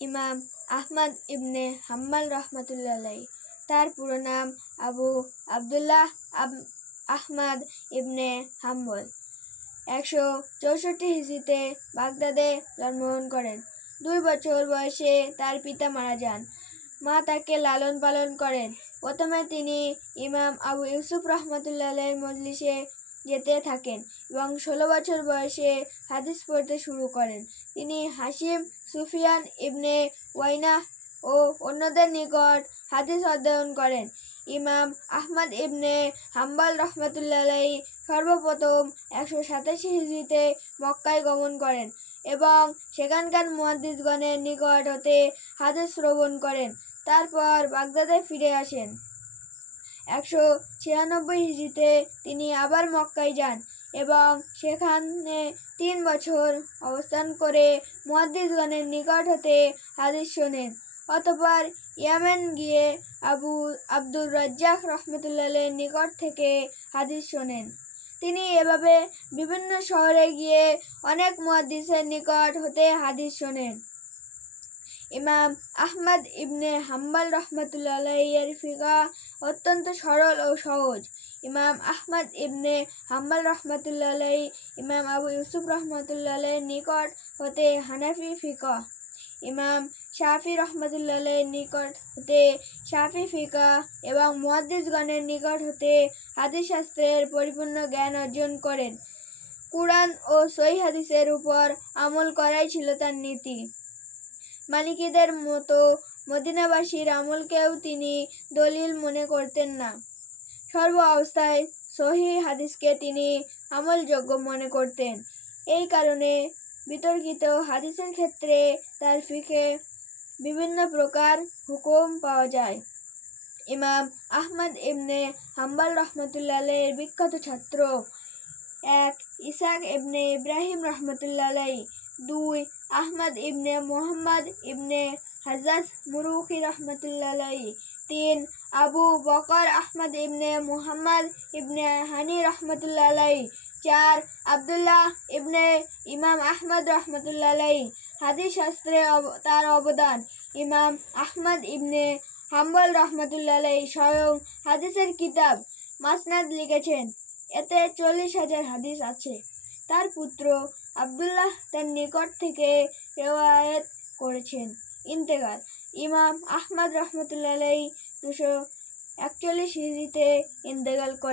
ইমাম আহমদ ইবনে হাম্বল রহমতুল্লাহ আলাইহি। তার পুরো নাম আবু আবদুল্লাহ আহমদ ইবনে হাম্বল। 164 হিজরিতে বাগদাদে জন্মগ্রহণ করেন। 2 বছর বয়সে তার পিতা মারা যান। মা তাকে লালন পালন করেন। প্রথমে তিনি ইমাম আবু ইউসুফ রহমতুল্লাহ আলাইহির মজলিসে যেতে থাকেন এবং 16 বছর বয়সে হাদিস পড়তে শুরু করেন। তিনি হাশিম, সুফিয়ান ইবনে ওয়াইনা ও অন্যদের নিকট হাদিস অধ্যয়ন করেন। ইমাম আহমদ ইবনে হাম্বল রহমতুল্লাহ আলাইহি সর্বপ্রথম 187 হিজরিতে মক্কায় গমন করেন এবং সেখানকার মুহাদ্দিসগণের নিকট হতে হাদিস শ্রবণ করেন। তারপর বাগদাদে ফিরে আসেন। 196 হিজরিতে তিনি আবার মক্কায় যান এবং সেখানে 3 বছর অবস্থান করে মুহাদ্দিসগণের নিকট হতে হাদিস শোনেন। অতঃপর ইয়েমেন গিয়ে আব্দুর রাজ্জাক রহমতুল্লাহ আলাইহির নিকট থেকে হাদিস শোনেন। তিনি এভাবে বিভিন্ন শহরে গিয়ে অনেক মুহাদ্দিসের নিকট হতে হাদিস শোনেন। ইমাম আহমদ ইবনে হাম্বল রহমতুল্লাহ আলাইহির ফিকহ অত্যন্ত সরল ও সহজ। ইমাম আহমদ ইবনে হাম্বল রহমতুল্লাহ আলাইহি ইমাম আবু ইউসুফ রহমতুল্লাহ আলাইহির নিকট হতে হানাফি ফিকহ, ইমাম শাফি রহমতুল্লাহ আলাইহির নিকট হতে শাফি ফিকহ এবং মুহাদ্দিসগণের নিকট হতে হাদিস শাস্ত্রের পরিপূর্ণ জ্ঞান অর্জন করেন। কুরআন ও সহিহ হাদিসের উপর আমল করাই ছিল তার নীতি। মালিকিদের মতো মদিনাবাসীর আমলকেও তিনি দলিল মনে করতেন না। সর্ব অবস্থায় সহিহ হাদিসকে তিনি আমলযোগ্য মনে করতেন। এই কারণে বিতর্কিত হাদিসের ক্ষেত্রে তার ফিকহে বিভিন্ন প্রকার হুকুম পাওয়া যায়। ইমাম আহমদ ইবনে হাম্বল রহমতুল্লাহ আলাইহির বিখ্যাত ছাত্র: 1 ইসহাক ইবনে ইব্রাহিম রহমতুল্লাহ আলাইহি, 2 আহমদ ইবনে মুহাম্মদ ইবনে হাজ্জাজ মুরুখি রহমতুল্লাহ আলাইহি, 3 আবু বকর আহমদ ইবনে মুহাম্মদ ইবনে হানি রহমতুল্লাহ আলাইহি, 4 আব্দুল্লাহ ইবনে ইমাম আহমদ রহমতুল্লাহ আলাইহি। হাদিস শাস্ত্রে তার অবদান: ইমাম আহমদ ইবনে হাম্বল রহমতুল্লাহ আলাইহি স্বয়ং হাদিসের কিতাব মাসনাদ লিখেছেন। এতে 40,000 হাদিস আছে। তার পুত্র আব্দুল্লাহ তার নিকট থেকে রিওয়ায়াত করেছেন। ইন্তেকাল: ইমাম আহমদ রহমতুল্লাহ আলাইহি 241 হিজরিতে ইন্তেকাল করেন।